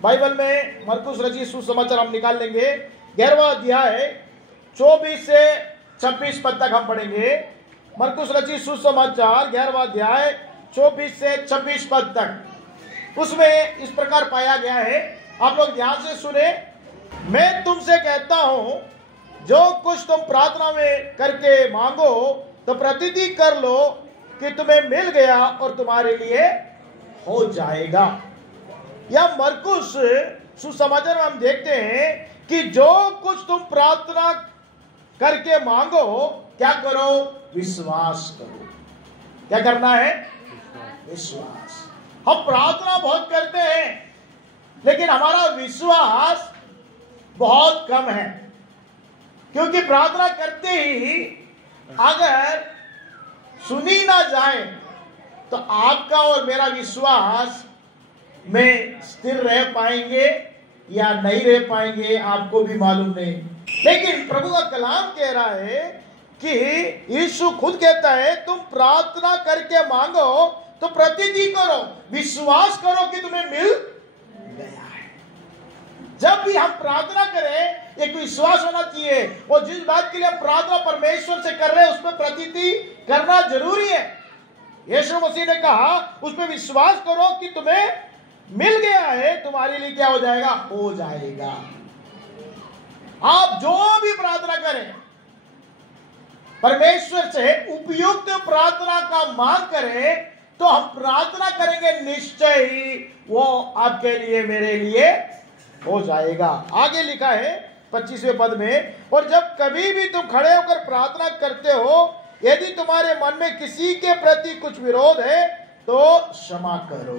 Bible में मरकुस रचित सुसमाचार हम निकाल लेंगे, 11वां अध्याय 24 से 26 पद तक हम पढ़ेंगे। मरकुस रचित सुसमाचार 11वां अध्याय 24 से 26 पद तक। उसमें इस प्रकार पाया गया है, आप लोग ध्यान से सुने। मैं तुमसे कहता हूं, जो कुछ तुम प्रार्थना में करके मांगो तो प्रतिज्ञा कर लो कि तुम्हें मिल गया और तुम्हारे लिए हो जाएगा। या मरकुस सुसमाचार में हम देखते हैं कि जो कुछ तुम प्रार्थना करके मांगो, क्या करो? विश्वास करो। क्या करना है? विश्वास। हम प्रार्थना बहुत करते हैं, लेकिन हमारा विश्वास बहुत कम है। क्योंकि प्रार्थना करते ही अगर सुनी ना जाए तो आपका और मेरा विश्वास में स्थिर रह पाएंगे या नहीं रह पाएंगे, आपको भी मालूम नहीं। लेकिन प्रभु का कलाम कह रहा है कि यीशु खुद कहता है, तुम प्रार्थना करके मांगो तो प्रतिज्ञा करो, विश्वास करो कि तुम्हें मिल गया है। जब भी हम प्रार्थना करें, एक विश्वास होना चाहिए, और जिस बात के लिए हम प्रार्थना परमेश्वर से कर रहे हैं उसमें प्रतिज्ञा करना जरूरी है। यीशु मसीह ने कहा, उस पर विश्वास करो कि तुम्हें मिल गया है, तुम्हारे लिए क्या हो जाएगा? हो जाएगा। आप जो भी प्रार्थना करें, परमेश्वर से उपयुक्त प्रार्थना का मांग करें, तो हम प्रार्थना करेंगे, निश्चय ही वो आपके लिए, मेरे लिए हो जाएगा। आगे लिखा है 25वें पद में, और जब कभी भी तुम खड़े होकर प्रार्थना करते हो, यदि तुम्हारे मन में किसी के प्रति कुछ विरोध है तो क्षमा करो।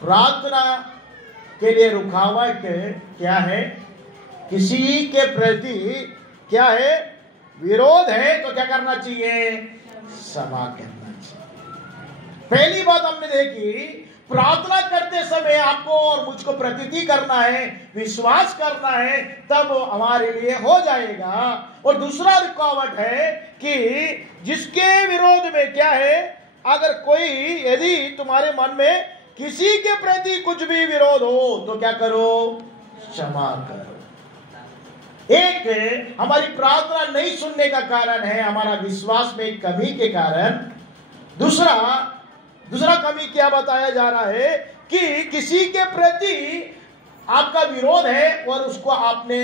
प्रार्थना के लिए रुकावट क्या है? किसी के प्रति क्या है? विरोध है, तो क्या करना चाहिए? क्षमा करना चाहिए। पहली बात हमने देखी, प्रार्थना करते समय आपको और मुझको प्रतिज्ञा करना है, विश्वास करना है, तब हमारे लिए हो जाएगा। और दूसरा रुकावट है कि जिसके विरोध में क्या है? अगर कोई, यदि तुम्हारे मन में किसी के प्रति कुछ भी विरोध हो तो क्या करो? क्षमा करो। एक हमारी प्रार्थना नहीं सुनने का कारण है हमारा विश्वास में कमी के कारण। दूसरा कमी क्या बताया जा रहा है कि किसी के प्रति आपका विरोध है और उसको आपने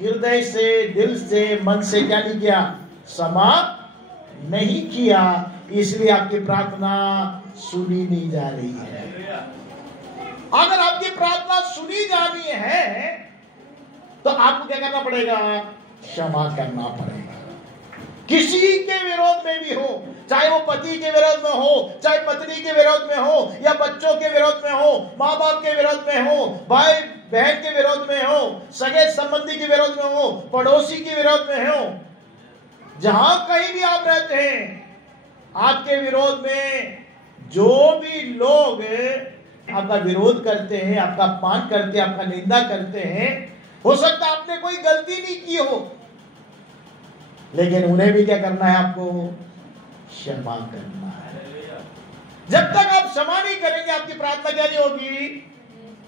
हृदय से, दिल से, मन से क्या नहीं किया? क्षमा नहीं किया, इसलिए आपकी प्रार्थना सुनी नहीं जा रही है। अगर आपकी प्रार्थना सुनी जानी है तो आपको क्या करना पड़ेगा? क्षमा करना पड़ेगा। किसी के विरोध में भी हो, चाहे वो पति के विरोध में हो, चाहे पत्नी के विरोध में हो, या बच्चों के विरोध में हो, माँ बाप के विरोध में हो, भाई बहन के विरोध में हो, सगे संबंधी के विरोध में हो, पड़ोसी के विरोध में हो, जहां कहीं भी आप रहते हैं, आपके विरोध में जो भी लोग आपका विरोध करते हैं, आपका अपमान करते हैं, आपका निंदा करते हैं, हो सकता है आपने कोई गलती नहीं की हो, लेकिन उन्हें भी क्या करना है? आपको क्षमा करना है। जब तक आप क्षमा नहीं करेंगे, आपकी प्रार्थना क्या नहीं होगी?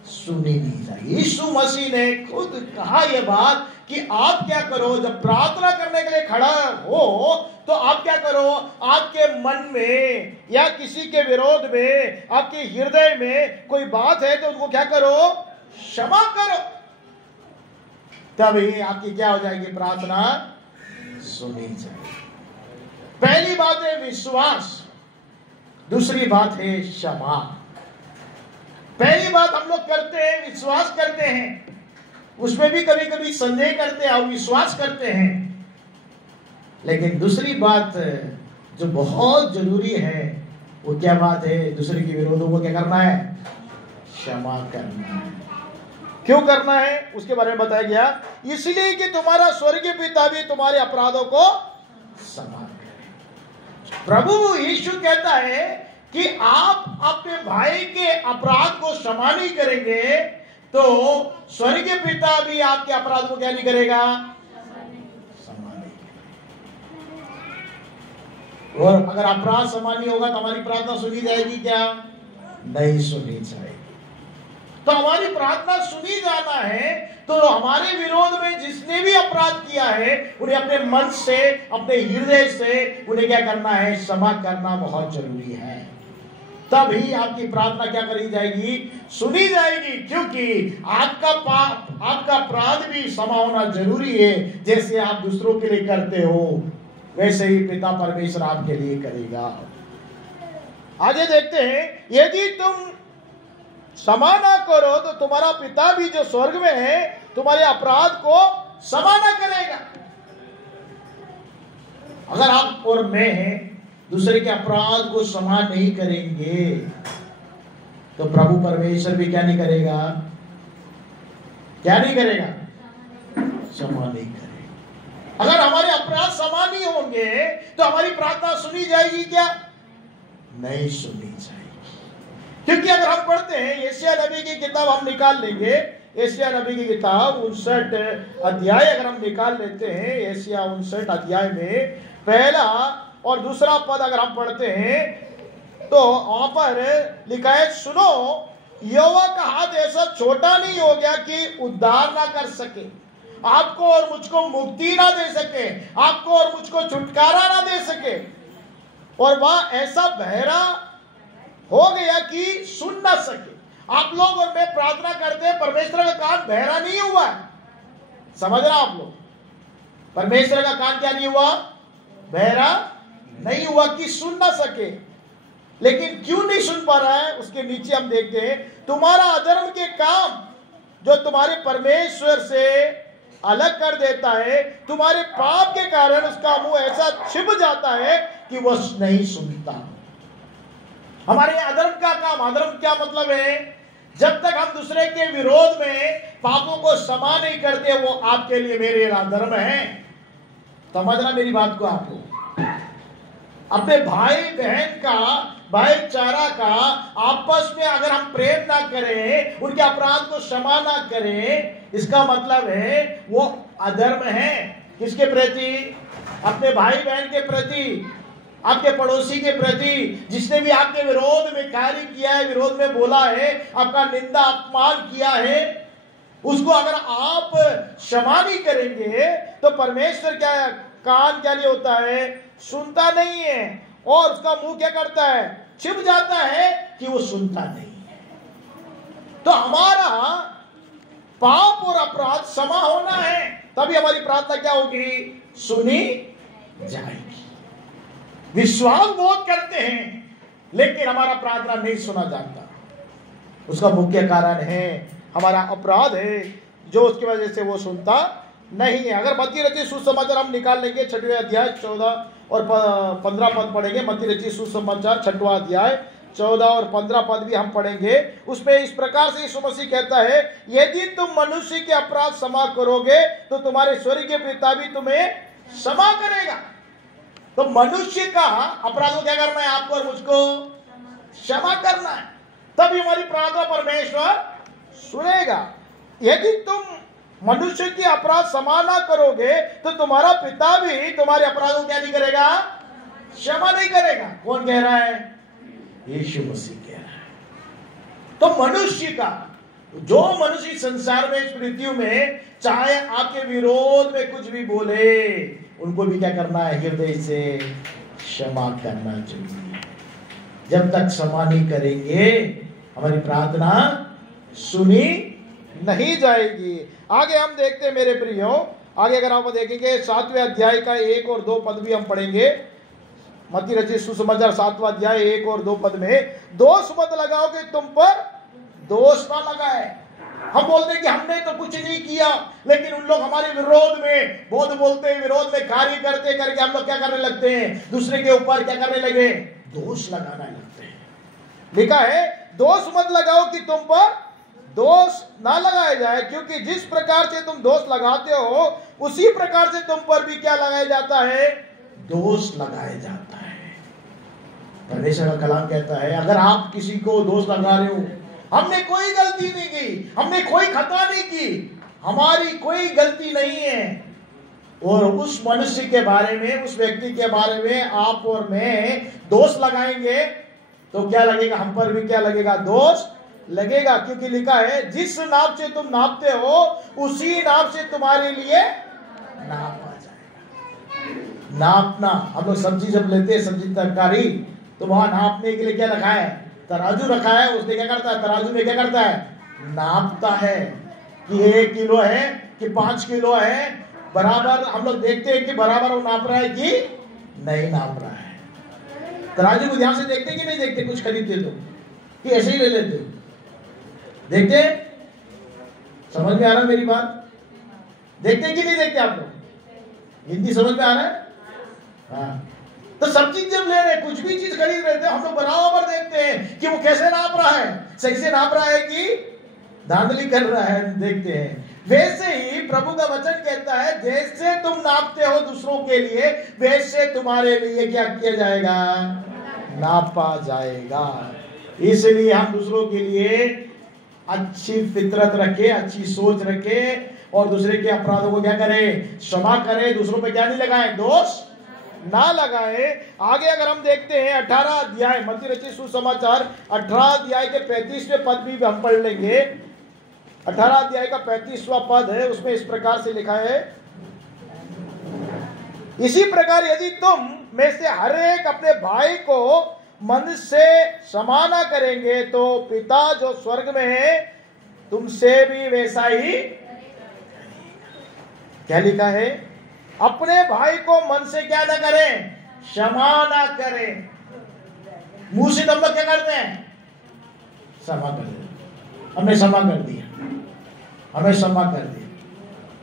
सुनी नहीं जाएगी। यीशु मसीह ने खुद कहा यह बात कि आप क्या करो, जब प्रार्थना करने के लिए खड़ा हो तो आप क्या करो? आपके मन में या किसी के विरोध में, आपके हृदय में कोई बात है तो उनको क्या करो? क्षमा करो। तभी आपकी क्या हो जाएगी? प्रार्थना सुनी जाएगी। पहली बात है विश्वास, दूसरी बात है क्षमा। पहली बात हम लोग करते हैं, विश्वास करते हैं, उसमें भी कभी कभी संदेह करते हैं, अविश्वास करते हैं। लेकिन दूसरी बात जो बहुत जरूरी है, वो क्या बात है? दूसरे के विरोधों को क्या करना है? क्षमा करना है। क्यों करना है उसके बारे में बताया गया, इसलिए कि तुम्हारा स्वर्गीय पिता भी तुम्हारे अपराधों को क्षमा करे। प्रभु यीशु कहता है कि आप अपने भाई के अपराध को क्षमा नहीं करेंगे तो स्वर्गीय पिता भी आपके अपराध को क्या नहीं करेगा? क्षमा नहीं करेगा। और अगर अपराध क्षमा नहीं होगा तो हमारी प्रार्थना सुनी जाएगी क्या? नहीं सुनी जाएगी। तो हमारी प्रार्थना सुनी जाना है। तो हमारे विरोध में जिसने भी अपराध किया है उन्हें अपने मन से, अपने हृदय से उन्हें क्या करना है? क्षमा करना बहुत जरूरी है। तभी आपकी प्रार्थना क्या करी जाएगी? सुनी जाएगी। क्योंकि आपका पाप, आपका अपराध भी क्षमा होना जरूरी है। जैसे आप दूसरों के लिए करते हो वैसे ही पिता परमेश्वर आपके लिए करेगा। आगे देखते हैं, यदि तुम क्षमा ना करो तो तुम्हारा पिता भी जो स्वर्ग में है तुम्हारे अपराध को क्षमा ना करेगा। अगर आप और मैं दूसरे के अपराध को क्षमा नहीं करेंगे तो प्रभु परमेश्वर भी क्या नहीं करेगा? क्या नहीं करेगा? क्षमा नहीं करेगा। अगर हमारे अपराध क्षमा नहीं होंगे तो हमारी प्रार्थना सुनी जाएगी क्या? नहीं सुनी जाएगी। क्योंकि अगर हम पढ़ते हैं यशायाह नबी की किताब हम निकाल लेंगे, यशायाह नबी की किताब 59 अध्याय अगर हम निकाल लेते हैं, यशायाह 59 अध्याय में पहला और दूसरा पद अगर हम पढ़ते हैं तो वहां पर लिखा है, सुनो यहोवा का हाथ ऐसा छोटा नहीं हो गया कि उद्धार ना कर सके, आपको और मुझको मुक्ति ना दे सके, आपको और मुझको छुटकारा ना दे सके, और वह ऐसा बहरा हो गया कि सुन ना सके। आप लोग और मैं प्रार्थना करते हैं, परमेश्वर का कान बहरा नहीं हुआ है। समझ रहे आप लोग? परमेश्वर का कान क्या नहीं हुआ? बहरा नहीं हुआ कि सुन ना सके। लेकिन क्यों नहीं सुन पा रहा है? उसके नीचे हम देखते हैं, तुम्हारा अधर्म के काम जो तुम्हारे परमेश्वर से अलग कर देता है, तुम्हारे पाप के कारण उसका मुंह ऐसा छिप जाता है कि वह नहीं सुनता। हमारे अधर्म का काम, अधर्म क्या मतलब है? जब तक हम दूसरे के विरोध में पापों को क्षमा नहीं करते वो आपके लिए मेरे अधर्म है। समझना मेरी बात को आप लोग। अपने भाई बहन का, भाईचारा का आपस में अगर हम प्रेम ना करें, उनके अपराध को क्षमा ना करें, इसका मतलब है वो अधर्म है। किसके प्रति? अपने भाई बहन के प्रति, आपके पड़ोसी के प्रति, जिसने भी आपके विरोध में कार्य किया है, विरोध में बोला है, आपका निंदा अपमान किया है, उसको अगर आप क्षमा नहीं करेंगे तो परमेश्वर क्या कान क्या नहीं होता है? सुनता नहीं है। और उसका मुंह क्या करता है? छिप जाता है कि वो सुनता नहीं है। तो हमारा पाप और अपराध क्षमा होना है, तभी हमारी प्रार्थना क्या होगी? सुनी जाएगी। विश्वास बहुत करते हैं लेकिन हमारा प्रार्थना नहीं सुना जाता। उसका मुख्य कारण है हमारा अपराध है, जो उसकी वजह से वो सुनता नहीं है। अगर मत्ती रचित सुसमाचार हम निकाल लेंगे 6वें अध्याय 14 और 15 पद पढ़ेंगे। मत्ती रचित सुसमाचार 6वां अध्याय 14 और 15 पद भी हम पढ़ेंगे। उसमें इस प्रकार से यीशु मसीह कहता है, यदि तुम मनुष्य के अपराध क्षमा करोगे तो तुम्हारे स्वर्गीय पिता भी तुम्हें क्षमा करेगा। तो मनुष्य का अपराध को क्या करना है? आपको और मुझको क्षमा करना है, तभी हमारी प्रार्थना परमेश्वर सुनेगा। यदि तुम मनुष्य की अपराध क्षमा ना करोगे तो तुम्हारा पिता भी तुम्हारे अपराध को क्या नहीं करेगा? क्षमा नहीं करेगा। कौन कह रहा है? यीशु मसीह कह रहा है। तो मनुष्य का, जो मनुष्य संसार में, इस पृथ्वी में, चाहे आपके विरोध में कुछ भी बोले, उनको भी क्या करना है? हृदय से क्षमा करना चाहिए। जब तक क्षमा नहीं करेंगे हमारी प्रार्थना सुनी नहीं जाएगी। आगे हम देखते हैं मेरे प्रियो, आगे अगर आप देखेंगे 7वें अध्याय का 1 और 2 पद भी हम पढ़ेंगे। मत्ती रचित सुसमाचार 7वां अध्याय 1 और 2 पद में, दोष मत लगाओ कि तुम पर दोष ना लगाए। हम बोलते हैं कि हमने तो कुछ नहीं किया, लेकिन उन लोग हमारे विरोध में बहुत बोलते हैं, विरोध में कार्य करते करके हम लोग क्या करने लगते हैं? दूसरे के ऊपर क्या करने लगे? दोष लगाना लगते हैं। लिखा है, दोष मत लगाओ कि तुम पर दोष ना लगाया जाए, क्योंकि जिस प्रकार से तुम दोष लगाते हो उसी प्रकार से तुम पर भी क्या लगाया जाता है? दोष लगाया जाता है। परमेश्वर का कलाम कहता है, अगर आप किसी को दोष लगा रहे हो, हमने कोई गलती नहीं की, हमने कोई खता नहीं की, हमारी कोई गलती नहीं है, और उस मनुष्य के बारे में, उस व्यक्ति के बारे में आप और मैं दोष लगाएंगे तो क्या लगेगा? हम पर भी क्या लगेगा? दोष लगेगा, क्योंकि लिखा है जिस नाप से तुम नापते हो उसी नाप से तुम्हारे लिए नापा जाएगा। नापना, हम लोग सब्जी जब लेते हैं, सब्जी तरकारी, तो वहां नापने के लिए क्या रखा है? तराजू रखा है। उसने क्या करता है? तराजू में क्या करता है? नापता है कि 1 किलो है कि 5 किलो है, बराबर। हम लोग देखते हैं कि बराबर वो नाप रहा है कि नहीं नाप रहा है। तराजू को ध्यान से देखते कि नहीं देखते? कुछ खरीदते तो कि ऐसे ही ले लेते? देखते? समझ में आ रहा है मेरी बात? देखते कि नहीं देखते आप लोग? हिंदी समझ में आ रहा है? हाँ। तो सब चीज जब ले रहे, कुछ भी चीज खरीद रहे थे, हम लोग बराबर देखते हैं कि वो कैसे नाप रहा है, सही से नाप रहा है कि धांधली कर रहा है, देखते हैं। वैसे ही प्रभु का वचन कहता है जैसे तुम नापते हो दूसरों के लिए, वैसे तुम्हारे लिए क्या किया जाएगा? नापा जाएगा। इसलिए हम दूसरों के लिए अच्छी फितरत रखे, अच्छी सोच रखे, और दूसरे के अपराधों को क्या करें? क्षमा करें। दूसरों पे क्या नहीं लगाएं? दोष ना लगाए। आगे अगर हम देखते हैं 18 अध्याय, मत्ती रचित सुसमाचार 18 अध्याय के 35वें पद भी हम पढ़ लेंगे। 18 अध्याय का 35वां पद है, उसमें इस प्रकार से लिखा है, इसी प्रकार यदि तुम में से हर एक अपने भाई को मन से क्षमा न करेंगे तो पिता जो स्वर्ग में है तुमसे भी वैसा ही। क्या लिखा है? अपने भाई को मन से क्या ना करें? क्षमा ना करें। मुंह से हम लोग क्या करते हैं? क्षमा कर दें। हमने क्षमा कर दिया, हमें क्षमा कर दिया,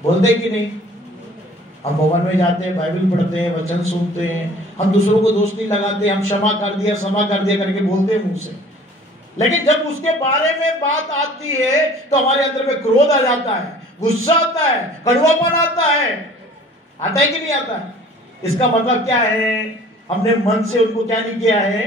बोलते कि नहीं? हम भवन में जाते हैं, बाइबल पढ़ते हैं, वचन सुनते हैं, हम दूसरों को दोष नहीं लगाते, हम क्षमा कर दिया करके बोलते हैं मुंह से। लेकिन जब उसके बारे में बात आती है तो हमारे अंदर में क्रोध आ जाता है, गुस्सा आता है, कड़वापन आता है कि नहीं आता है? इसका मतलब क्या है? हमने मन से उनको क्या नहीं किया है?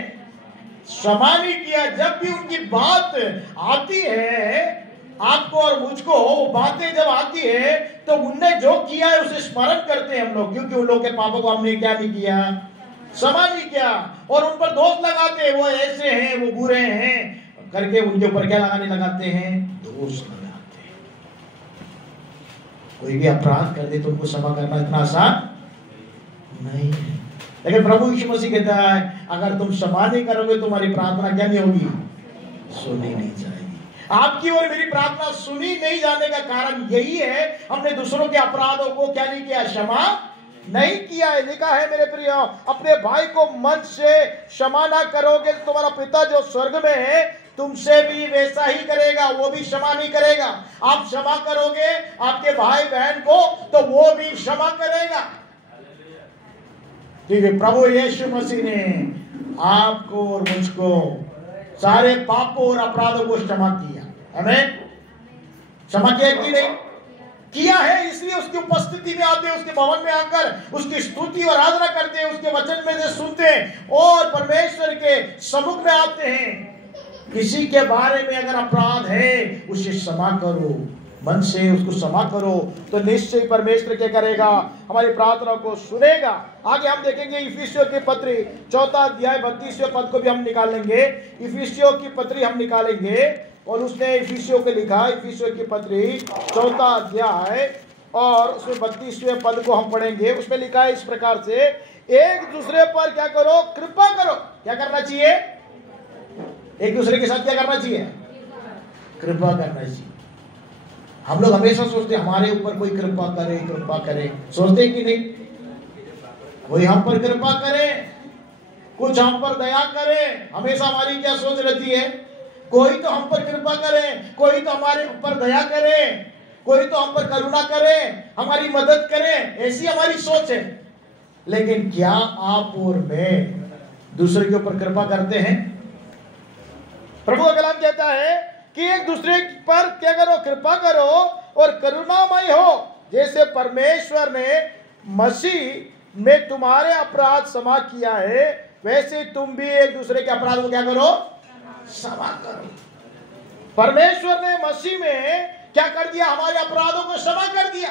क्षमा नहीं किया। जब भी उनकी बात आती है, आपको और मुझको वो बातें जब आती है, तो उनने जो किया है उसे स्मरण करते हैं हम लोग, क्योंकि उन लोग के पापों को हमने क्या नहीं किया? क्षमा नहीं किया। और उन पर दोष लगाते हैं, वो ऐसे हैं, वो बुरे हैं करके उनके ऊपर क्या लगाते हैं? दोष लगाते हैं। कोई भी अपराध कर दे तो उनको क्षमा करना इतना आसान नहीं है। लेकिन प्रभु यीशु मसीह कहता है अगर तुम क्षमा नहीं करोगे तुम्हारी प्रार्थना क्या नहीं होगी? सुनी नहीं जाएगी। आपकी और मेरी प्रार्थना सुनी नहीं जाने का कारण यही है, हमने दूसरों के अपराधों को क्या नहीं किया? क्षमा नहीं किया है। लिखा है मेरे प्रिय, अपने भाई को मन से क्षमा ना करोगे तो तुम्हारा पिता जो स्वर्ग में है तुमसे भी वैसा ही करेगा, वो भी क्षमा नहीं करेगा। आप क्षमा करोगे आपके भाई बहन को तो वो भी क्षमा करेगा। ठीक है, प्रभु यीशु मसीह ने आपको और मुझको सारे पापों और अपराधों को क्षमा किया। हमें क्षमा किया कि नहीं? किया है। इसलिए उसकी उपस्थिति में आते हैं, उसके भवन में आकर उसकी स्तुति और आराधना करते हैं, उसके वचन में से सुनते हैं और परमेश्वर के सम्मुख में आते हैं। किसी के बारे में अगर अपराध है उसे क्षमा करो, मन से उसको क्षमा करो, तो निश्चय परमेश्वर क्या करेगा? हमारी प्रार्थना को सुनेगा। आगे हम देखेंगे इफिसियों की पत्री 4 अध्याय 32वें पद को भी हम निकालेंगे। इफिसियों की पत्री हम निकालेंगे और उसने इफिसियों को लिखा, इफिसियों की पत्री 4 अध्याय और उसमें 32वें पद को हम पढ़ेंगे। उसमें लिखा है इस प्रकार से, एक दूसरे पर क्या करो? कृपा करो। क्या करना चाहिए? एक दूसरे के साथ क्या करना चाहिए? कृपा करना चाहिए। हम लोग हमेशा सोचते हैं हमारे ऊपर कोई कृपा करे, सोचते कि नहीं? कोई हम पर कृपा करे, कुछ हम पर दया करे, हमेशा हमारी क्या सोच रहती है? कोई तो हम पर कृपा करे, कोई तो हमारे ऊपर दया करे, कोई तो हम पर करुणा करे, हमारी मदद करे, ऐसी हमारी सोच है। लेकिन क्या आप और मैं दूसरे के ऊपर कृपा करते हैं? प्रभु का कलाम कहता है कि एक दूसरे पर क्या करो? कृपा करो और करुणामय हो, जैसे परमेश्वर ने मसीह में तुम्हारे अपराध क्षमा किया है, वैसे तुम भी एक दूसरे के अपराध को क्या करो? क्षमा करो। परमेश्वर ने मसीह में क्या कर दिया? हमारे अपराधों को क्षमा कर दिया।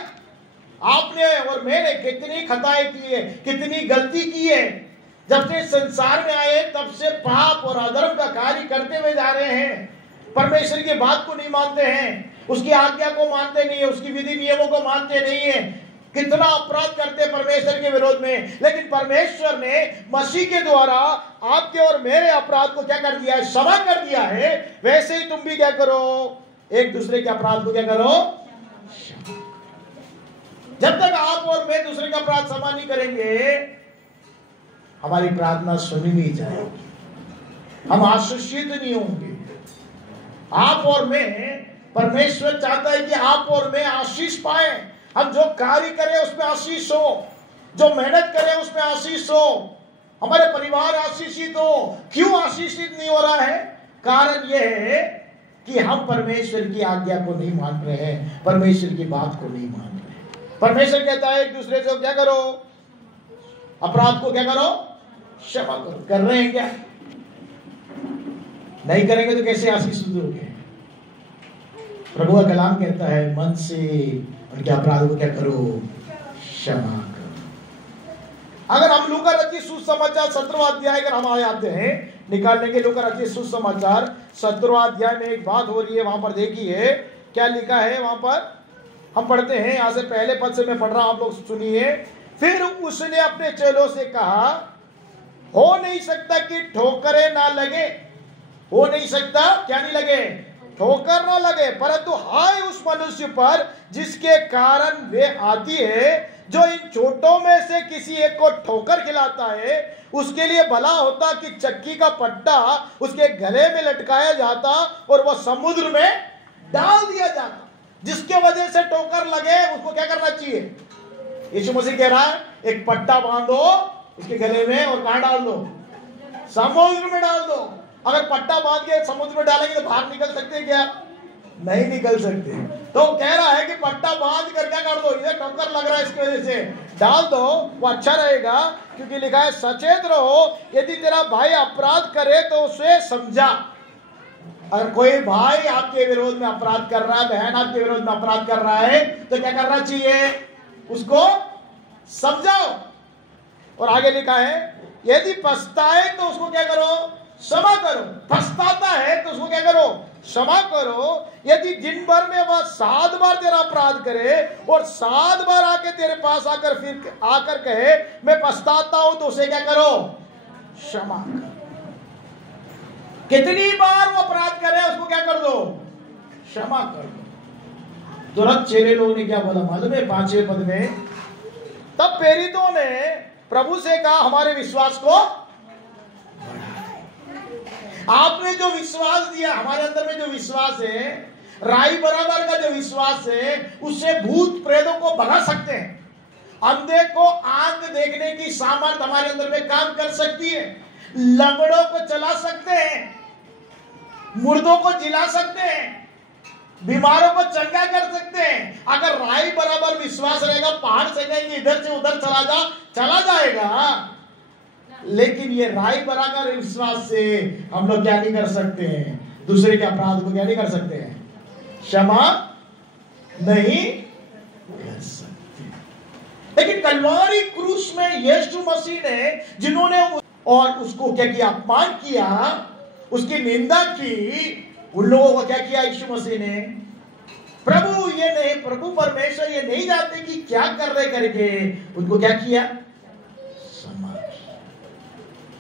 आपने और मैंने कितनी खताएं की है, कितनी गलती की है। जब से संसार में आए तब से पाप और अधर्म का कार्य करते हुए जा रहे हैं। परमेश्वर की बात को नहीं मानते हैं, उसकी आज्ञा को मानते नहीं है, उसकी विधि नियमों को मानते नहीं है, कितना अपराध करते हैं परमेश्वर के विरोध में। लेकिन परमेश्वर ने मसीह के द्वारा आपके और मेरे अपराध को क्या कर दिया है? क्षमा कर दिया है। वैसे ही तुम भी क्या करो, एक दूसरे के अपराध को क्या करो? जब तक आप और मैं दूसरे का अपराध क्षमा नहीं करेंगे, हमारी प्रार्थना सुनी नहीं जाएगी, हम आशीषित नहीं होंगे। आप और मैं, परमेश्वर चाहता है कि आप और मैं आशीष पाए। हम जो कार्य करें उसमें आशीष हो, जो मेहनत करें उसमें आशीष हो, हमारे परिवार आशीषित हो। क्यों आशीषित नहीं हो रहा है? कारण यह है कि हम परमेश्वर की आज्ञा को नहीं मान रहे हैं, परमेश्वर की बात को नहीं मान रहे हैं। परमेश्वर कहता है एक दूसरे से क्या करो? अपराध को क्या करो? क्षमा करो। कर रहे हैं क्या? नहीं करेंगे तो कैसे आशीषित होंगे? प्रभु का कलाम कहता है मन से उनके अपराध को क्या करो? क्षमा करो। अगर हम लूका रचित सुसमाचार 17वां अध्याय अगर हमारे आते हैं निकाल लेंगे, लूका रचित सुसमाचार 17वां अध्याय में एक बात हो रही है, वहां पर देखिए क्या लिखा है। वहां पर हम पढ़ते हैं, यहां से पहले पद से मैं पढ़ रहा हूं, आप लोग सुनिए। फिर उसने अपने चेलों से कहा, हो नहीं सकता कि ठोकरें ना लगे। हो नहीं सकता, क्या नहीं लगे? ठोकर ना लगे, परंतु हाय उस मनुष्य पर जिसके कारण वे आती है। जो इन छोटों में से किसी एक को ठोकर खिलाता है, उसके लिए भला होता कि चक्की का पट्टा उसके गले में लटकाया जाता और वह समुद्र में डाल दिया जाता। जिसके वजह से ठोकर लगे उसको क्या करना चाहिए? यीशु मसीह कह रहा है एक पट्टा बांधो उसके गले में और कहां डाल दो? समुद्र में डाल दो। अगर पट्टा बांध के समुद्र में डालेंगे तो बाहर निकल सकते हैं क्या? नहीं निकल सकते। तो कह रहा है कि पट्टा बांध कर क्या कर दो, इधर ठोकर लग रहा है इसकी वजह से डाल दो, वो अच्छा रहेगा। क्योंकि लिखा है सचेत रहो, यदि तेरा भाई अपराध करे तो उसे समझा। अगर कोई भाई आपके विरोध में अपराध कर रहा है, बहन आपके विरोध में अपराध कर रहा है, तो क्या करना चाहिए? उसको समझाओ। और आगे लिखा है यदि पछताए तो उसको क्या करो? क्षमा करो। पछताता है तो उसको क्या करो? क्षमा करो। यदि दिन भर में वह 7 बार तेरा अपराध करे और 7 बार आके तेरे पास आकर फिर आकर कहे मैं पछताता हूं, तो उसे क्या करो? क्षमा करो। कितनी बार वो अपराध करे उसको क्या कर दो? क्षमा कर दो। तुरंत चेले लोगों ने क्या बोला मालूम है? 5वें पद में, तब प्रेरितों ने प्रभु से कहा हमारे विश्वास को आपने जो विश्वास दिया, हमारे अंदर में जो विश्वास है, राई बराबर का जो विश्वास है, उससे भूत प्रेतों को भगा सकते हैं। अंधे को आंख देखने की सामर्थ हमारे अंदर में काम कर सकती है। लंगड़ों को चला सकते हैं, मुर्दों को जिला सकते हैं, बीमारों को चंगा कर सकते हैं। अगर राई बराबर विश्वास रहेगा, पहाड़ से कहेंगे इधर से उधर चला जाएगा। लेकिन ये राई बराबर विश्वास से हम लोग क्या नहीं कर सकते हैं? दूसरे के अपराध को क्या नहीं कर सकते हैं? क्षमा नहीं कर सकते। लेकिन कलवारी क्रूस में यीशु मसीह ने, जिन्होंने और उसको क्या किया? अपमान किया, उसकी निंदा की, उन लोगों को क्या किया यीशु मसीह ने? प्रभु परमेश्वर ये नहीं जानते कि क्या कर रहे करके उनको क्या किया?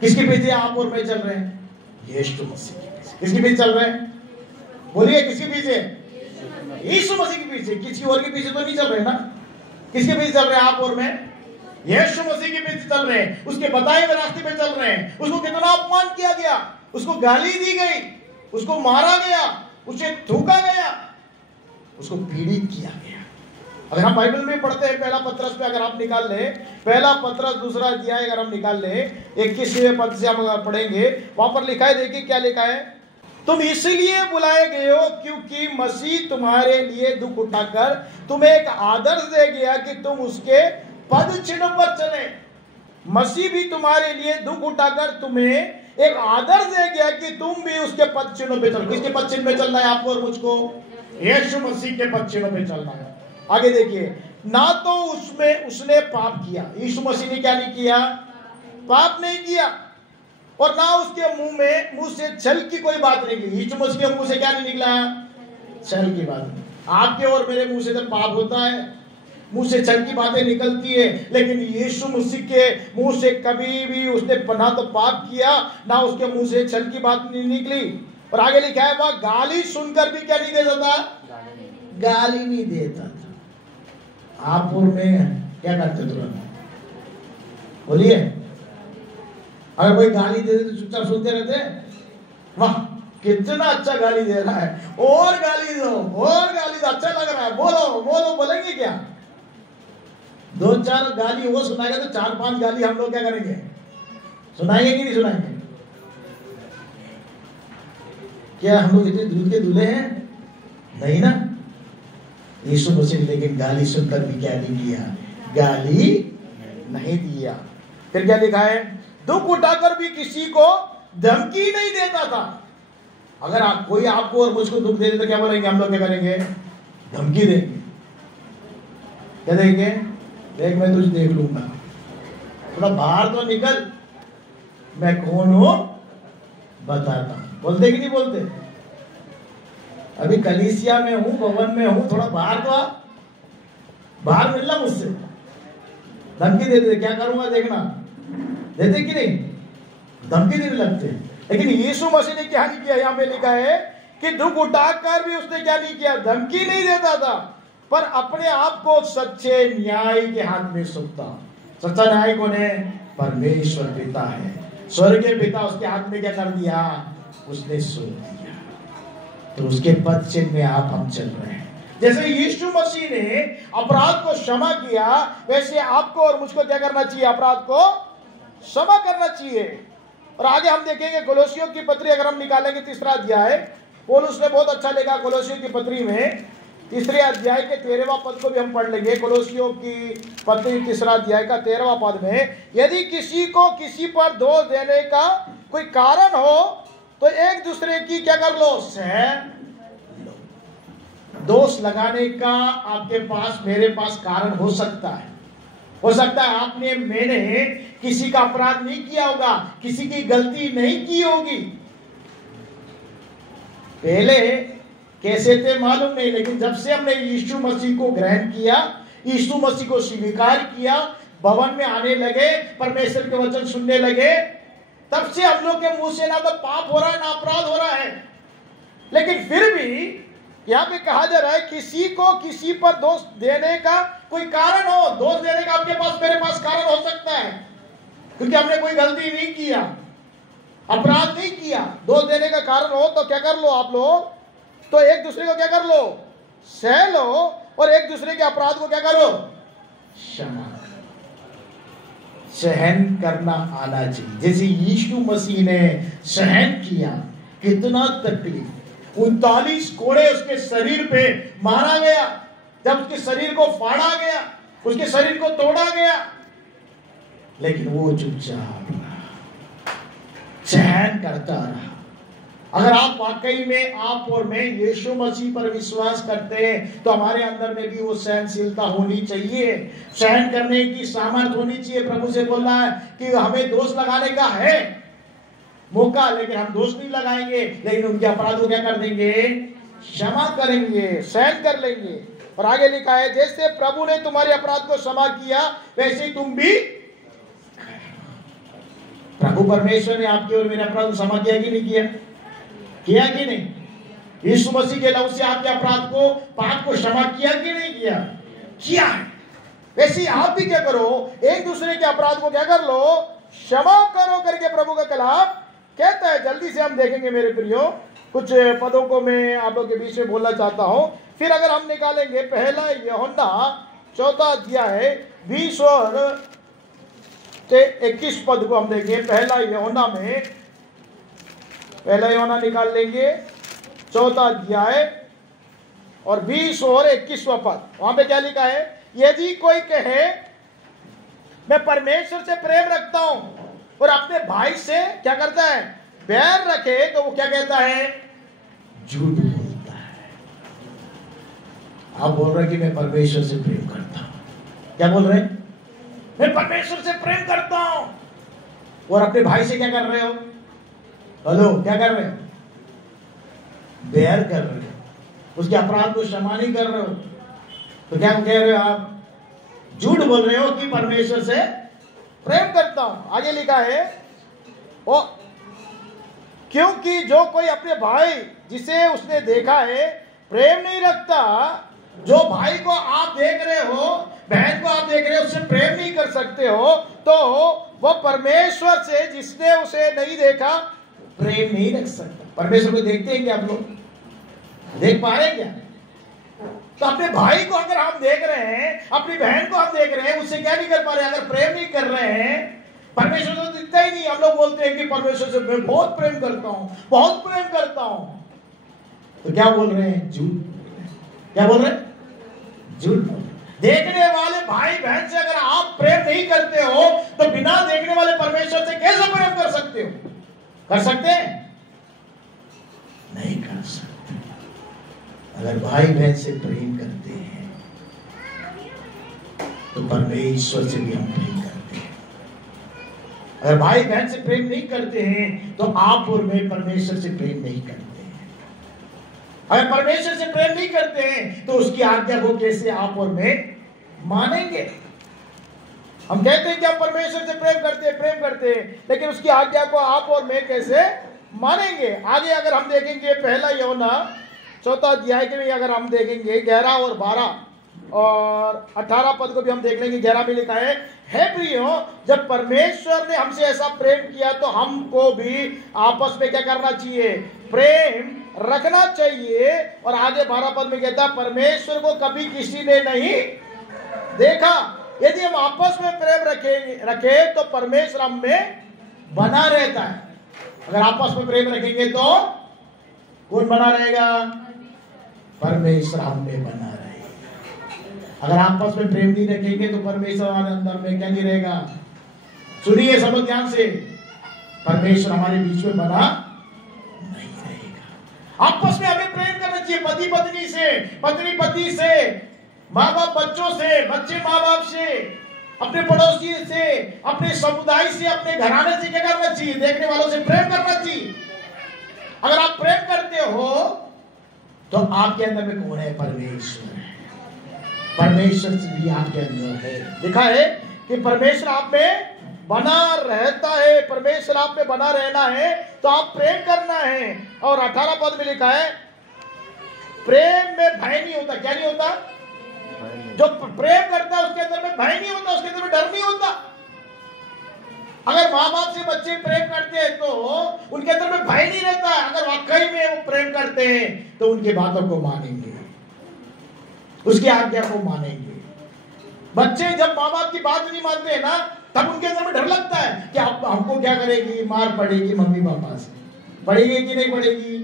किसके पीछे आप और मैं चल रहे हैं? यीशु मसीह के पीछे। किसके पीछे चल रहे हैं? बोलिए किसके पीछे? यीशु मसीह के पीछे। किसी और के पीछे तो नहीं चल रहे ना? किसके पीछे चल रहे हैं आप और मैं? यीशु मसीह के पीछे चल रहे हैं, उसके बताए हुए रास्ते पे चल रहे हैं। उसको कितना अपमान किया गया, उसको गाली दी गई, उसको मारा गया, उसे थूका गया, उसको पीड़ित किया गया। अगर हम बाइबल में पढ़ते हैं पहला पत्रस पे अगर आप निकाल ले, पहला पत्रस 2 अध्याय अगर हम निकाल ले 21वें पद से हम पढ़ेंगे, वहां पर लिखा है, देखिए क्या लिखा है। तुम इसलिए बुलाए गए हो क्योंकि मसीह तुम्हारे लिए दुख उठाकर तुम्हें एक आदर्श दे गया कि तुम उसके पद चिन्ह पर चले। मसीह भी तुम्हारे लिए दुख उठाकर तुम्हें एक आदर्श दे गया कि तुम भी उसके पद चिन्हों पे चलो। किसके पद चिन्ह पे चलना है आपको और मुझको? यीशु मसीह के पद चिन्हों पे चलना है। आगे देखिए, ना तो उसमें उसने पाप किया। यीशु मसीह ने क्या नहीं किया? पाप नहीं किया। और ना उसके मुंह से छल की कोई बात निकली। यीशु मसीह के मुंह से क्या नहीं निकला? छल की बात। आपके और मेरे मुंह से तो पाप होता है, मुंह से छल की बातें निकलती है, लेकिन यीशु मसीह के मुंह से कभी भी उसने ना तो पाप किया, ना उसके मुंह से छल की बात नहीं निकली। और आगे लिखा है वह गाली सुनकर भी क्या नहीं देता था? गाली नहीं देता था। आप और मैं क्या करते तुरंत? बोलिए, अगर कोई गाली दे दे तो चुपचाप सुनते रहते? वाह कितना अच्छा गाली दे रहा है, और गाली दो, और गाली दो, अच्छा लग रहा है, बोलो बोलो, बोलेंगे क्या? 2-4 गाली वो सुनाएगा तो 4-5 गाली हम लोग क्या करेंगे? सुनाएंगे कि नहीं सुनाएंगे? क्या हम लोग इतने दूध के दूल्हे हैं? नहीं ना। यीशु मसीह ने लेकिन गाली सुनकर भी क्या नहीं किया? गाली नहीं दिया। फिर क्या लिखा है? दुख उठाकर भी किसी को धमकी नहीं देता था। अगर कोई आपको और मुझको दुख दे दे तो क्या बोलेंगे हम लोग? क्या करेंगे? धमकी देंगे। क्या देंगे? देख मैं तुझे देख लूंगा, थोड़ा बाहर तो निकल, मैं कौन हूं बताता। बोलते कि नहीं बोलते? अभी कलीसिया में हूं, भवन में हूं, थोड़ा बाहर तो आ, बाहर मिलना मुझसे। धमकी देते, क्या करूंगा देखना। देते कि नहीं? धमकी देने लगते। लेकिन यीशु मसीह ने क्या नहीं किया? यहां पे लिखा है कि दुख उठाकर भी उसने क्या नहीं किया? धमकी नहीं देता था, पर अपने आप को सच्चे न्याय के हाथ में सौंपता। सच्चा न्याय कौन है? परमेश्वर पिता है। स्वर्गीय पिता उसके हाथ में क्या कर दिया? उसने सौंप दिया। तो उसके पद चिन्ह में आप हम चल रहे हैं। जैसे यीशु मसीह ने अपराध को क्षमा किया, वैसे आपको और मुझको क्या करना चाहिए? अपराध को क्षमा करना चाहिए। और आगे हम देखेंगे कोलोसियों की पत्री, अगर हम निकालेंगे 3रा अध्याय, पौलुस ने बहुत अच्छा लिखा कोलोसियों की पत्री में 3रे अध्याय के 13वां पद को भी हम पढ़ लेंगे। कोलोसियों की पत्री 3रा अध्याय का 13वां पद में, यदि किसी को किसी पर दोष देने का कोई कारण हो तो एक दूसरे की क्या कर लो? सह लो। दोष लगाने का आपके पास मेरे पास कारण हो सकता है। हो सकता है आपने मैंने किसी का अपराध नहीं किया होगा, किसी की गलती नहीं की होगी, पहले कैसे थे मालूम नहीं, लेकिन जब से हमने यीशु मसीह को ग्रहण किया, यीशु मसीह को स्वीकार किया, भवन में आने लगे, परमेश्वर के वचन सुनने लगे, तब से हम लोग के मुंह से ना तो पाप हो रहा है ना अपराध हो रहा है। लेकिन फिर भी यहाँ पे कहा जा रहा है किसी को किसी पर दोष देने का कोई कारण हो। दोष देने का आपके पास मेरे पास कारण हो सकता है, क्योंकि हमने कोई गलती नहीं किया, अपराध नहीं किया। दोष देने का कारण हो तो क्या कर लो आप लोग? तो एक दूसरे को क्या कर लो? सह लो, और एक दूसरे के अपराध को क्या करो? क्षमा। सहन करना आना चाहिए, जैसे यीशु मसीह ने सहन किया। कितना तकलीफ, 39 कोड़े उसके शरीर पे मारा गया, जब उसके शरीर को फाड़ा गया, उसके शरीर को तोड़ा गया, लेकिन वो चुपचाप सहन करता रहा। अगर आप वाकई में आप और मैं यीशु मसीह पर विश्वास करते हैं तो हमारे अंदर में भी वो सहनशीलता होनी चाहिए, सहन करने की सामर्थ्य होनी चाहिए। प्रभु से बोल रहा है कि हमें दोष लगाने का है मौका, लेकिन हम दोष नहीं लगाएंगे, लेकिन उनके अपराध को क्या कर देंगे? क्षमा करेंगे, सहन कर लेंगे। और आगे लिखा है जैसे प्रभु ने तुम्हारे अपराध को क्षमा किया वैसे तुम भी। प्रभु परमेश्वर ने आपके और मेरे अपराध को क्षमा किया कि नहीं किया? किया कि नहीं? यीशु मसीह के लहू से आपके अपराध को, पाप को क्षमा किया कि नहीं किया? किया है। वैसे आप भी क्या करो? एक दूसरे के अपराध को क्या कर लो? क्षमा करो करके प्रभु का कलाम कहता है। जल्दी से हम देखेंगे मेरे प्रियो, कुछ पदों को मैं आप लोग के बीच में बोलना चाहता हूं। फिर अगर हम निकालेंगे 1 यूहन्ना 4 अध्याय 20 और 21 पद को हम देखेंगे। 1 यूहन्ना में 1 यूहन्ना निकाल लेंगे 4 अध्याय और 20 और 21वां पद। वहां पे क्या लिखा है? यदि कोई कहे मैं परमेश्वर से प्रेम रखता हूं और अपने भाई से क्या करता है? बैर रखे, तो वो क्या कहता है? झूठ बोलता है। आप बोल रहे हैं कि मैं परमेश्वर से प्रेम करता हूं। क्या बोल रहे हैं? मैं परमेश्वर से प्रेम करता हूं, और अपने भाई से क्या कर रहे हो? हेलो, क्या कर रहे हो? बैर कर रहे हो, उसके अपराध को क्षमा नहीं कर रहे हो, तो क्या कह रहे हो आप? झूठ बोल रहे हो कि परमेश्वर से प्रेम करता हूं। आगे लिखा है, ओ क्योंकि जो कोई अपने भाई जिसे उसने देखा है प्रेम नहीं रखता, जो भाई को आप देख रहे हो, बहन को आप देख रहे हो, उससे प्रेम नहीं कर सकते हो, तो वह परमेश्वर से जिसने उसे नहीं देखा प्रेम नहीं रख सकता। परमेश्वर को देखते हैं क्या आप लोग? देख पा रहे हैं क्या? तो अपने भाई को अगर हम देख रहे हैं, अपनी बहन को हम देख रहे हैं, उससे क्या नहीं कर पा रहे? अगर प्रेम नहीं कर रहे हैं, परमेश्वर तो दिखता ही नहीं। हम लोग बोलते हैं कि परमेश्वर से मैं बहुत प्रेम करता हूं, बहुत प्रेम करता हूं, तो क्या बोल रहे हैं? झूठ। क्या बोल रहे हैं? झूठ। देखने वाले भाई बहन से अगर आप प्रेम नहीं करते हो, तो बिना देखने वाले परमेश्वर से कैसे प्रेम कर सकते हो? कर सकते हैं? नहीं कर सकते। अगर भाई बहन से प्रेम करते हैं तो परमेश्वर से भी हम प्रेम करते हैं। अगर भाई बहन से प्रेम नहीं करते हैं तो आप और मैं परमेश्वर से प्रेम नहीं करते हैं। अगर परमेश्वर से प्रेम नहीं करते हैं तो उसकी आज्ञा को कैसे आप और मैं मानेंगे? हम कहते हैं कि हम परमेश्वर से प्रेम करते हैं, लेकिन उसकी आज्ञा को आप और मैं कैसे मानेंगे? आगे अगर हम देखेंगे पहला यूहन्ना 4 अध्याय के में अगर हम देखेंगे 11 और 12 और 18 पद को भी हम देख लेंगे। 11 में लिखा है प्रियो, जब परमेश्वर ने हमसे ऐसा प्रेम किया तो हमको भी आपस में क्या करना चाहिए? प्रेम रखना चाहिए। और आगे 12 पद में कहता है, परमेश्वर को कभी किसी ने नहीं देखा। यदि हम आपस में प्रेम रखें तो परमेश्वर हम में बना रहता है। अगर आपस में प्रेम रखेंगे तो कौन बना रहेगा? परमेश्वर हम में बना रहेगा। अगर आपस में प्रेम नहीं रखेंगे तो परमेश्वर हमारे अंदर में क्या नहीं रहेगा? सुनिए समझ ध्यान से, परमेश्वर हमारे बीच में बना नहीं रहेगा। आपस में हमें प्रेम करना चाहिए, पति पत्नी से, पत्नी पति से, माँ बाप बच्चों से, बच्चे माँ बाप से, अपने पड़ोसी से, अपने समुदाय से, अपने घराने से क्या करना चाहिए? देखने वालों से प्रेम करना चाहिए। अगर आप प्रेम करते हो तो आपके अंदर में कौन है? परमेश्वर है। परमेश्वर भी आपके अंदर है। लिखा है कि परमेश्वर आप में बना रहता है। परमेश्वर आप में बना रहना है तो आप प्रेम करना है। और 18 पद में लिखा है, प्रेम में भय नहीं होता। क्या नहीं होता? जो प्रेम करता है उसके अंदर में भय नहीं होता, उसके अंदर में डर नहीं होता। अगर माँ बाप से बच्चे प्रेम करते हैं तो उनके अंदर में भय नहीं रहता है। अगर वाकई में वो प्रेम करते हैं तो उनकी बातों को मानेंगे, उसकी आज्ञा को मानेंगे। बच्चे जब माँ बाप की बात नहीं मानते हैं ना, तब उनके अंदर में डर लगता है कि अब हमको क्या करेगी? मार पड़ेगी मम्मी पापा से। पड़ेगी कि नहीं पड़ेगी?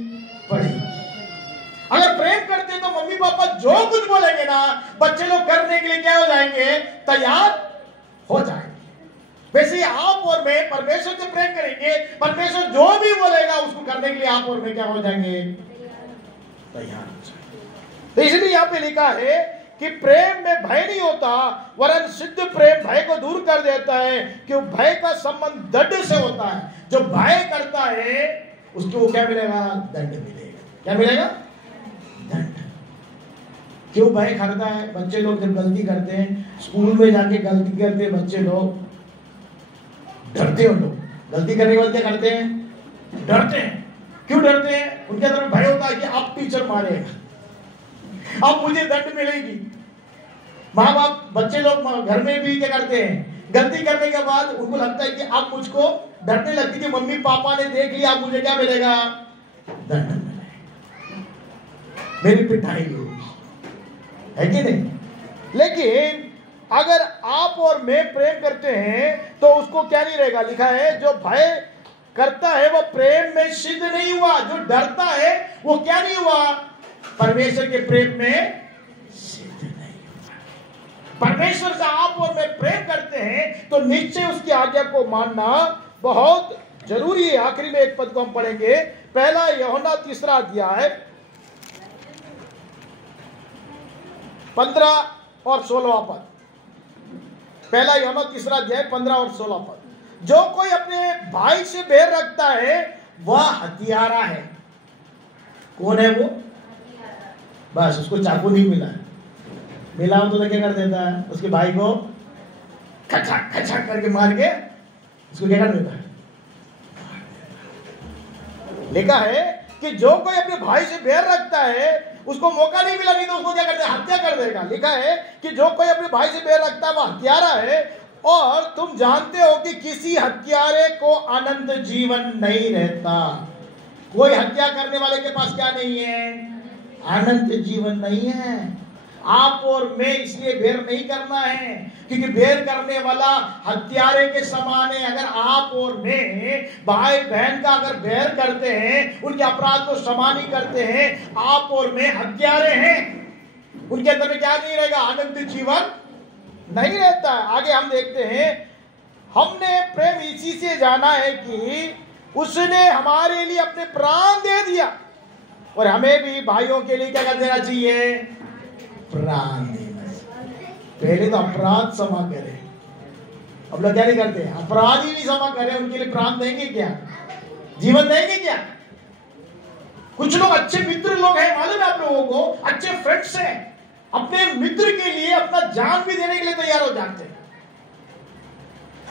पड़ेगी। अगर प्रेम करते तो मम्मी पापा जो कुछ बोलेंगे ना, बच्चे लोग करने के लिए क्या हो जाएंगे? तैयार हो जाएंगे। वैसे ही आप और मैं परमेश्वर से प्रेम करेंगे, परमेश्वर जो भी बोलेगा उसको करने के लिए आप और मैं क्या हो जाएंगे? तैयार हो जाएंगे। तो इसलिए यहाँ पे लिखा है कि प्रेम में भय नहीं होता, वरन सिद्ध प्रेम भय को दूर कर देता है, क्यों भय का संबंध दंड से होता है। जो भय करता है उसको क्या मिलेगा? दंड मिलेगा। क्या मिलेगा? दंड। क्यों भय करता है? बच्चे लोग जब गलती करते हैं, स्कूल में जाके गलती करते हैं, बच्चे लोग डरते हैं। लोग गलती करने के बाद क्या करते हैं? डरते हैं। क्यों डरते हैं? उनके अंदर भय होता है कि अब टीचर मारेगा, अब मुझे दंड मिलेगी। माँ बाप बच्चे लोग घर में भी क्या करते हैं? गलती करने के बाद उनको लगता है कि अब मुझको डरने लगती कि मम्मी पापा ने देख लिया, अब मुझे क्या मिलेगा? दंड मिलेगा, मेरी पिटाई होगी, है कि नहीं? लेकिन अगर आप और मैं प्रेम करते हैं तो उसको क्या नहीं रहेगा? लिखा है, जो भय करता है वो प्रेम में सिद्ध नहीं हुआ। जो डरता है वो क्या नहीं हुआ? परमेश्वर के प्रेम में सिद्ध नहीं हुआ। परमेश्वर से आप और मैं प्रेम करते हैं तो निश्चय उसकी आज्ञा को मानना बहुत जरूरी है। आखिरी में एक पद को हम पढ़ेंगे, पहला यूहन्ना 3 अध्याय 15 और 16 पद। पहला यूहन्ना 3 अध्याय 15 और 16 पद। जो कोई अपने भाई से बैर रखता है वह हत्यारा है। कौन है वो? बस उसको चाकू नहीं मिला, मिला हो तो क्या कर देता है? उसके भाई को खचाक खचाक करके मार के उसको क्या कर देता है? लिखा है कि जो कोई अपने भाई से बैर रखता है उसको मौका नहीं मिला, नहीं तो उसको क्या करते हैं? हत्या कर देगा। लिखा है कि जो कोई अपने भाई से बैर रखता है वह हत्यारा है, और तुम जानते हो कि किसी हत्यारे को अनंत जीवन नहीं रहता। कोई हत्या करने वाले के पास क्या नहीं है? अनंत जीवन नहीं है। आप और मैं इसलिए बैर नहीं करना है क्योंकि बैर करने वाला हत्यारे के समान है। अगर आप और मैं भाई बहन का अगर बैर करते हैं, उनके अपराध को क्षमा नहीं करते हैं, आप और मैं हत्यारे हैं। उनके अंदर में क्या नहीं रहेगा? अनंत जीवन नहीं रहता। आगे हम देखते हैं, हमने प्रेम इसी से जाना है कि उसने हमारे लिए अपने प्राण दे दिया, और हमें भी भाइयों के लिए क्या कर देना चाहिए? प्राण देना चाहिए। पहले तो अपराध क्षमा करें। अब लोग क्या नहीं करते? अपराध ही नहीं क्षमा करें, उनके लिए प्राण देंगे क्या? जीवन देंगे क्या? कुछ लोग अच्छे मित्र लोग हैं, मालूम है आप लोगों को, अच्छे फ्रेंड्स हैं, अपने मित्र के लिए अपना जान भी देने के लिए तैयार हो जाते हैं।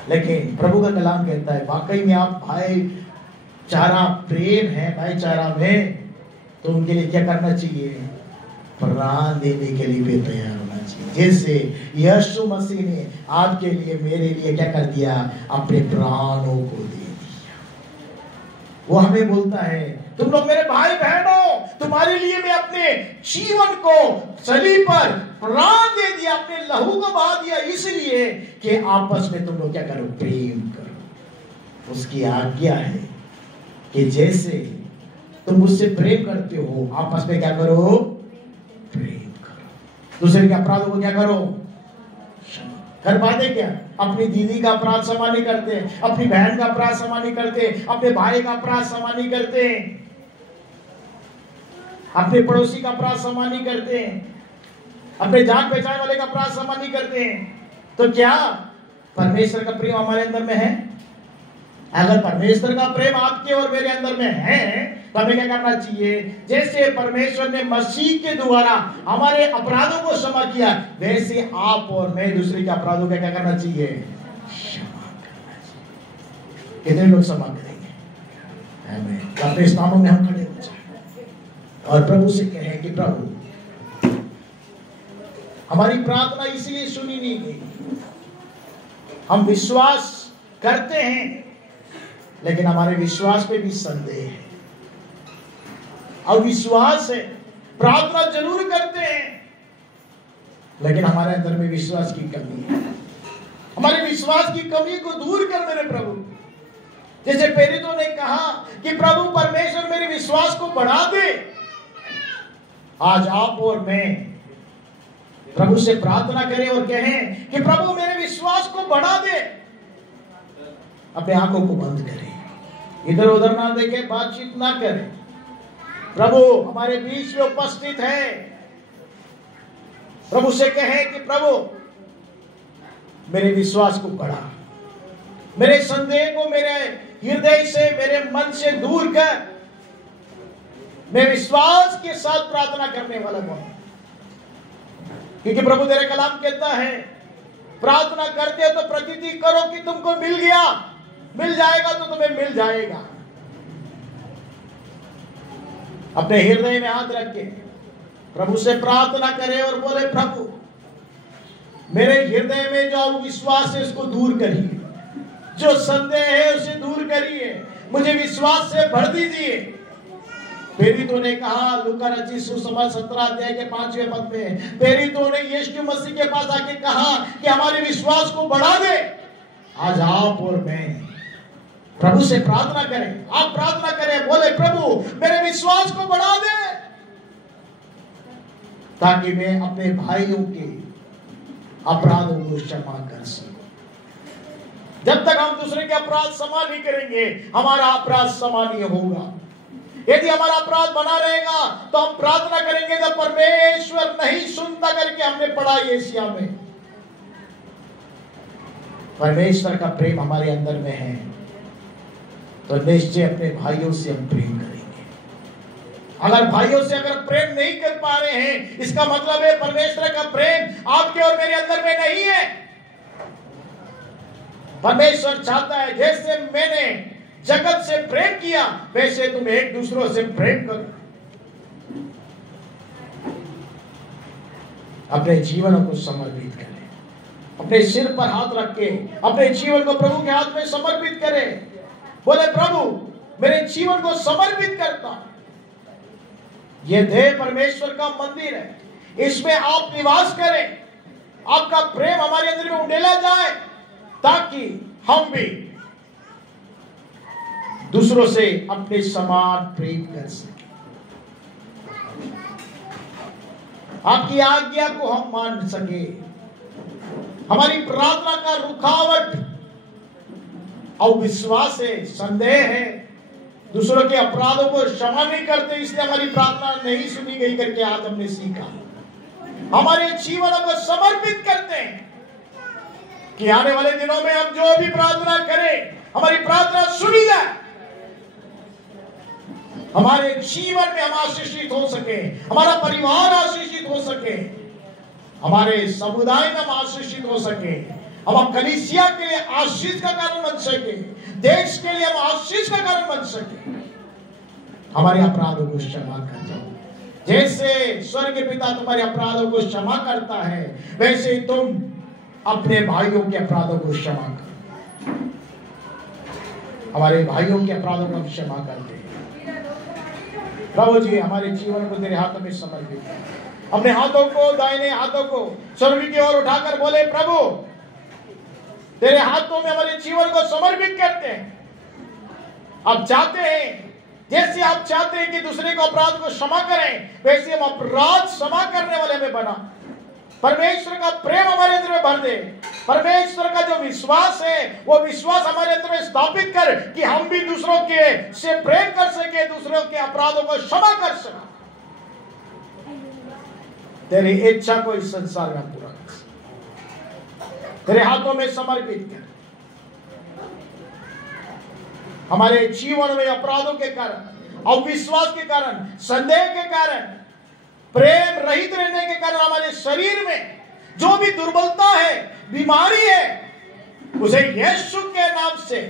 लेकिन प्रभु का कलाम कहता है वाकई में आप भाईचारा प्रेम है भाईचारा में, तो उनके लिए क्या करना चाहिए? प्राण देने के लिए भी तैयार होना चाहिए। जैसे यीशु मसीह ने आपके लिए मेरे लिए क्या कर दिया? अपने प्राणों को दे दिया। वो हमें बोलता है तुम लोग मेरे भाई बहन हो, तुम्हारे लिए मैं अपने जीवन को सलीब पर प्राण दे दिया, अपने लहू को बहा दिया, इसलिए कि आपस में तुम लोग क्या करो? प्रेम करो। उसकी आज्ञा है कि जैसे तुम मुझसे प्रेम करते हो आपस में क्या करो? प्रेम करो। दूसरे के अपराधों को क्या करो? कर पाते क्या? अपनी दीदी का अपराध क्षमा नहीं करते, अपनी बहन का अपराध क्षमा नहीं करते, अपने भाई का अपराध क्षमा नहीं करते, अपने पड़ोसी का अपराध क्षमा नहीं करते, अपने जान पहचान वाले का अपराध क्षमा नहीं करते। तो क्या परमेश्वर का प्रेम हमारे अंदर में है? अगर परमेश्वर का प्रेम आपके और मेरे अंदर में है तो हमें क्या करना चाहिए? जैसे परमेश्वर ने मसीह के द्वारा हमारे अपराधों को क्षमा किया, वैसे आप और मैं दूसरे के अपराधों का क्या करना चाहिए? क्षमा करना चाहिए। कितने लोग क्षमा करेंगे? आमीन। अपने स्थानों में हम खड़े हो जाए और प्रभु से कहें कि प्रभु हमारी प्रार्थना इसलिए सुनी नहीं गई, हम विश्वास करते हैं लेकिन हमारे विश्वास पे भी संदेह है, अविश्वास है। प्रार्थना जरूर करते हैं लेकिन हमारे अंदर में विश्वास की कमी है। हमारे विश्वास की कमी को दूर कर मेरे प्रभु। जैसे प्रेरितों ने कहा कि प्रभु परमेश्वर मेरे विश्वास को बढ़ा दे, आज आप और मैं प्रभु से प्रार्थना करें और कहें कि प्रभु मेरे विश्वास को बढ़ा दे। अपने आंखों को बंद करें, इधर उधर ना देखें, बातचीत ना करें। प्रभु हमारे बीच में उपस्थित है। प्रभु से कहें कि प्रभु मेरे विश्वास को बढ़ा, मेरे संदेह को मेरे हृदय से मेरे मन से दूर कर। मैं विश्वास के साथ प्रार्थना करने वाला हूं, क्योंकि प्रभु तेरे कलाम कहता है प्रार्थना करते हो तो प्रतीति करो कि तुमको मिल गया, मिल जाएगा तो तुम्हें मिल जाएगा। अपने हृदय में हाथ रख के प्रभु से प्रार्थना करें और बोले प्रभु मेरे हृदय में जो विश्वास है उसको दूर करिए, जो संदेह है उसे दूर करिए, मुझे विश्वास से भर दीजिए। प्रेरितों ने कहा, लूका रचित सुसमाचार 17 अध्याय के 5वें पद में प्रेरितों ने यीशु मसीह के पास आके कहा कि हमारे विश्वास को बढ़ा दे। आज आप और मैं प्रभु से प्रार्थना करें, आप प्रार्थना करें, बोले प्रभु मेरे विश्वास को बढ़ा दे, ताकि मैं अपने भाइयों के अपराधों को क्षमा कर सकूं। जब तक हम दूसरे के अपराध क्षमा नहीं करेंगे हमारा अपराध क्षमा नहीं होगा। यदि हमारा अपराध बना रहेगा तो हम प्रार्थना करेंगे तो परमेश्वर नहीं सुनता करके हमने पढ़ा एशिया में। परमेश्वर का प्रेम हमारे अंदर में है तो निश्चय अपने भाइयों से हम प्रेम करेंगे। अगर भाइयों से अगर प्रेम नहीं कर पा रहे हैं, इसका मतलब है परमेश्वर का प्रेम आपके और मेरे अंदर में नहीं है। परमेश्वर चाहता है जैसे मैंने जगत से प्रेम किया वैसे तुम एक दूसरों से प्रेम करो। अपने जीवन को समर्पित करें, अपने सिर पर हाथ रख के अपने जीवन को प्रभु के हाथ में समर्पित करें। बोले प्रभु मेरे जीवन को समर्पित करता हूं। यह देह परमेश्वर का मंदिर है, इसमें आप निवास करें, आपका प्रेम हमारे अंदर में उंडेला जाए ताकि हम भी दूसरों से अपने समान प्रेम कर सके। आपकी आज्ञा को हम मान सके। हमारी प्रार्थना का रुकावट अविश्वास है, संदेह है, दूसरों के अपराधों को क्षमा नहीं करते इसलिए हमारी प्रार्थना नहीं सुनी गई करके आज हमने सीखा। हमारे जीवन को समर्पित करते हैं कि आने वाले दिनों में हम जो भी प्रार्थना करें हमारी प्रार्थना सुनी जाए, हमारे जीवन में हम आशीषित हो सके, हमारा परिवार आशीषित हो सके, हमारे समुदाय में हम आशीषित हो सके, हम कलीसिया के लिए आशीष का कारण बन सके, देश के लिए हम आशीष का कारण बन सके। हमारे अपराधों को क्षमा कर दो, जैसे स्वर्ग के पिता तुम्हारे अपराधों को क्षमा करता है वैसे ही तुम अपने भाइयों के अपराधों को क्षमा करो। हमारे भाइयों के अपराधों को क्षमा करते हैं। प्रभु जी हमारे जीवन को तेरे हाथों में समर्पित कर। अपने हाथों को, दाहिने हाथों को स्वर्ग की ओर उठाकर बोले प्रभु तेरे हाथों में हमारे जीवन को समर्पित करते हैं। अब चाहते हैं जैसे आप चाहते हैं कि दूसरे को अपराध को क्षमा करें वैसे हम अपराध क्षमा करने वाले में बना। परमेश्वर का प्रेम हमारे अंदर में भर दे। परमेश्वर का जो विश्वास है वो विश्वास हमारे अंदर में स्थापित कर कि हम भी दूसरों के से प्रेम कर सके, दूसरों के अपराधों को क्षमा कर सके। तेरी इच्छा को इस संसार में पूरा कर सके। तेरे हाथों में समर्पित कर। हमारे जीवन में अपराधों के कारण, अविश्वास के कारण, संदेह के कारण, प्रेम रहित रहने के कारण हमारे शरीर में जो भी दुर्बलता है, बीमारी है, उसे यीशु के नाम से,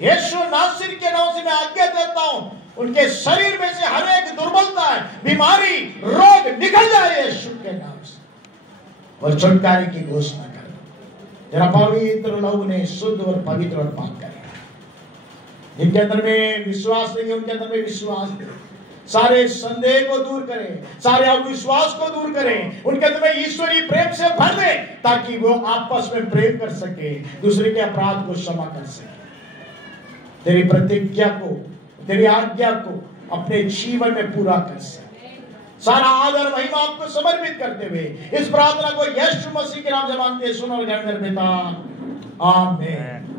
यीशु नासिर के नाम से मैं आज्ञा देता हूं, उनके शरीर में से हर एक दुर्बलता है, बीमारी, रोग निकल जाए यीशु के नाम से और छुटकारे की घोषणा कर। जरा पवित्र लोग ने शुद्ध और पवित्र और पाक करें। जिनके अंदर में विश्वास नहीं है उनके अंदर में विश्वास दे। सारे संदेह को दूर करें, सारे अविश्वास को दूर करें, उनके अंदर में ईश्वरीय प्रेम से भर दे ताकि वो आपस में प्रेम कर सके, दूसरे के अपराध को क्षमा कर सके। तेरी प्रतिज्ञा को, तेरी आज्ञा को अपने जीवन में पूरा कर सके। सारा आदर महिमा आपको समर्पित करते हुए इस प्रार्थना को यीशु मसीह के नाम से मांगते हैं, सुनो पिता, आमीन।